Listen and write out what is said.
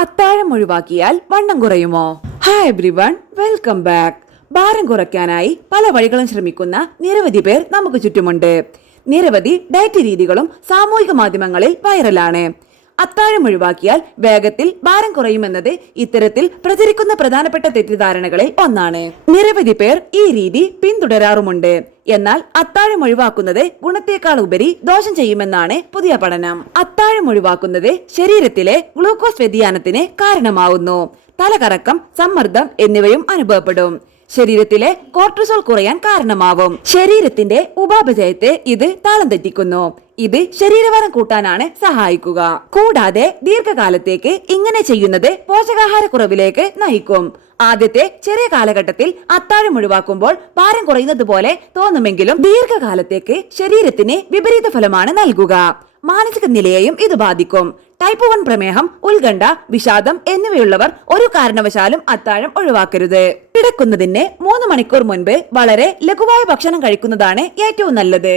അത്താഴം ഒഴിവാക്കിയാൽ വണ്ണം കുറയുമോ? Hi everyone, welcome back. ഭാരം കുറയ്ക്കാനായി പല വഴികളും ശ്രമിക്കുന്ന നിരവധി പേർ നമുക്ക് ചുറ്റുമുണ്ട്. നിരവധി ഡയറ്റ് രീതികളും സാമൂഹിക മാധ്യമങ്ങളിൽ വൈറലാണ്. അത്താഴം ഒഴിവാക്കിയാൽ വേഗത്തിൽ ഭാരം കുറയുമെന്നത് ഇത്തരത്തിൽ പ്രചരിക്കുന്ന പ്രധാനപ്പെട്ട തെറ്റിദ്ധാരണകളിൽ ഒന്നാണ്. നിരവധി പേർ ഈ രീതി പിന്തുടരാറുമുണ്ട്. എന്നാൽ അത്താഴം ഒഴിവാക്കുന്നത് ഗുണത്തേക്കാൾ ഉപരി ദോഷം ചെയ്യുമെന്നാണ് പുതിയ പഠനം. അത്താഴം ഒഴിവാക്കുന്നത് ശരീരത്തിലെ ഗ്ലൂക്കോസ് വ്യതിയാനത്തിന് കാരണമാവുന്നു. തലകറക്കം, സമ്മർദ്ദം എന്നിവയും അനുഭവപ്പെടും. ശരീരത്തിലെ കോർട്ടിസോൾ കുറയാൻ കാരണമാവും. ശരീരത്തിന്റെ ഉപാപചയത്തെ ഇത് താളം തെറ്റിക്കുന്നു. ഇത് ശരീരഭാരം കൂട്ടാനാണ് സഹായിക്കുക. കൂടാതെ ദീർഘകാലത്തേക്ക് ഇങ്ങനെ ചെയ്യുന്നത് പോഷകാഹാരക്കുറവിലേക്ക് നയിക്കും. ആദ്യത്തെ ചെറിയ കാലഘട്ടത്തിൽ അത്താഴം ഒഴിവാക്കുമ്പോൾ ഭാരം കുറയുന്നത് പോലെ തോന്നുമെങ്കിലും ദീർഘകാലത്തേക്ക് ശരീരത്തിന് വിപരീത ഫലമാണ് നൽകുക. മാനസിക നിലയെയും ഇത് ബാധിക്കും. ടൈപ്പ് 1 പ്രമേഹം, ഉത്കണ്ഠ, വിഷാദം എന്നിവയുള്ളവർ ഒരു കാരണവശാലും അത്താഴം ഒഴിവാക്കരുത്. കിടക്കുന്നതിന് 3 മണിക്കൂർ മുൻപ് വളരെ ലഘുവായ ഭക്ഷണം കഴിക്കുന്നതാണ് ഏറ്റവും നല്ലത്.